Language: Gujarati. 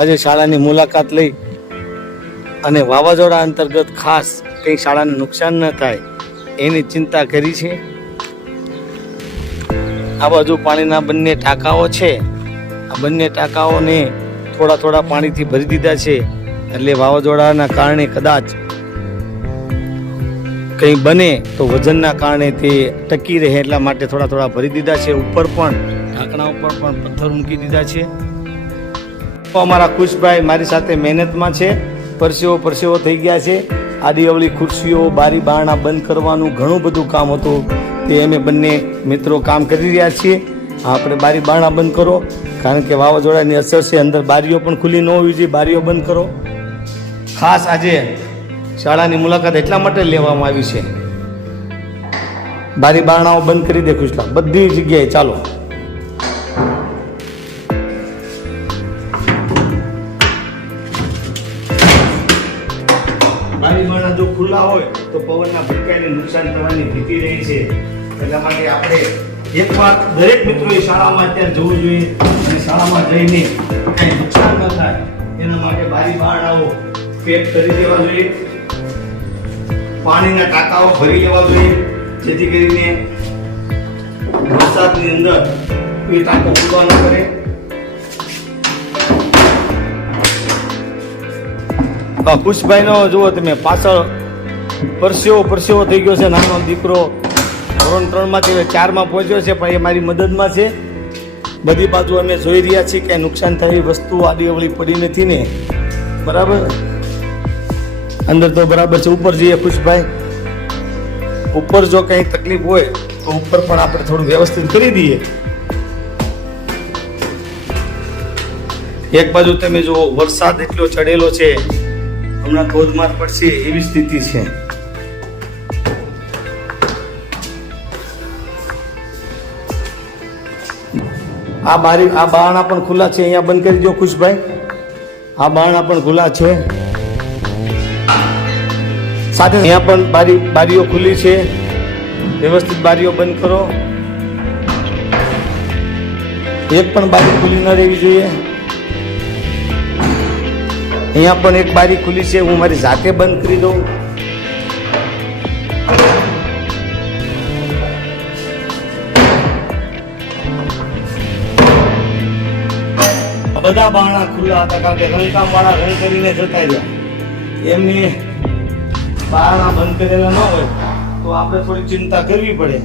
આજે શાળાની મુલાકાત લઈ અને વાવાઝોડા અંતર્ગત ખાસ કંઈ શાળાને નુકસાન ન થાય એની ચિંતા કરી છે. આ બાજુ પાણીના બંને ટાંકાઓ છે. આ બંને ટાંકાઓને થોડા થોડા પાણીથી ભરી દીધા છે, એટલે વાવાઝોડાના કારણે કદાચ કંઈ બને તો વજનના કારણે તે ટકી રહે એટલા માટે થોડા થોડા ભરી દીધા છે. ઉપર પણ ઢાંકણા ઉપર પણ પથ્થર મૂકી દીધા છે. અમારા ખુશભાઈ મારી સાથે મહેનતમાં છે. પરસેવો થઈ ગયા છે. આડી અવળી ખુરશીઓ, બારી બારણા બંધ કરવાનું ઘણું બધું કામ હતું, તે અમે બંને મિત્રો કામ કરી રહ્યા છીએ. આપણે બારી બારણા બંધ કરો, કારણ કે વાવાઝોડાની અસર છે. અંદર બારીઓ પણ ખુલ્લી ન હોવી જોઈએ, બારીઓ બંધ કરો. ખાસ આજે શાળાની મુલાકાત એટલા માટે લેવામાં આવી છે. બારી બારણાઓ બંધ કરી દે ખુશલા, બધી જગ્યાએ. ચાલો, બારી બારણા જો ખુલ્લા હોય તો પવનના ભટકાઈને નુકસાન થવાની ભીતિ રહી છે. એટલા માટે આપણે એકવાર દરેક મિત્રોએ શાળામાં અત્યારે જવું જોઈએ અને શાળામાં જઈને કંઈ નુકસાન ન થાય એના માટે બારી બારણાઓ પેક કરી દેવા જોઈએ. પાણીના ટાંકાઓ ભરી લેવા જોઈએ, જેથી કરીને વરસાદની અંદર એ ટાંકો ફૂટવા ન કરે. ખુશભાઈનો જુઓ તમે, પાછળ પરસેવો થઈ ગયો છે. નાનો દીકરો ધોરણ 3 માંથી 4 માં પહોંચ્યો છે, પણ એ મારી મદદમાં છે. બધી બાજુ અમે જોઈ રહ્યા છીએ કે નુકસાન થયેલી વસ્તુ આડી અવળી પડી નથી ને, બરાબર. અંદર તો બરાબર છે. ઉપર જઈએ ખુશભાઈ, ઉપર જો કંઈ તકલીફ હોય તો ઉપર પણ આપણે થોડું વ્યવસ્થિત કરી દઈએ. એક બાજુ તમે જુઓ, વરસાદ એટલો ચડેલો છે, હમણાં ધોધમાર પડશે એવી સ્થિતિ છે. આ બારણા પણ ખુલ્લા છે, અહીંયા બંધ કરી દો ખુશભાઈ. આ બારણા પણ ખુલ્લા છે, સાથે અહીંયા પણ બારીઓ ખુલ્લી છે. વ્યવસ્થિત બારીઓ બંધ કરો. એક પણ બારી ખુલ્લી ન રહેવી જોઈએ. અહીંયા પણ એક બારી ખુલ્લી છે, હું મારી જાતે બંધ કરી દઉં. બધા બારણા ખુલ્લા હતા, કારણ કે રંગકામ વાળા રંગ કરીને જતા રહ્યા. એમની બારણા બંધ કરેલા ન હોય તો આપણે થોડી ચિંતા કરવી પડે.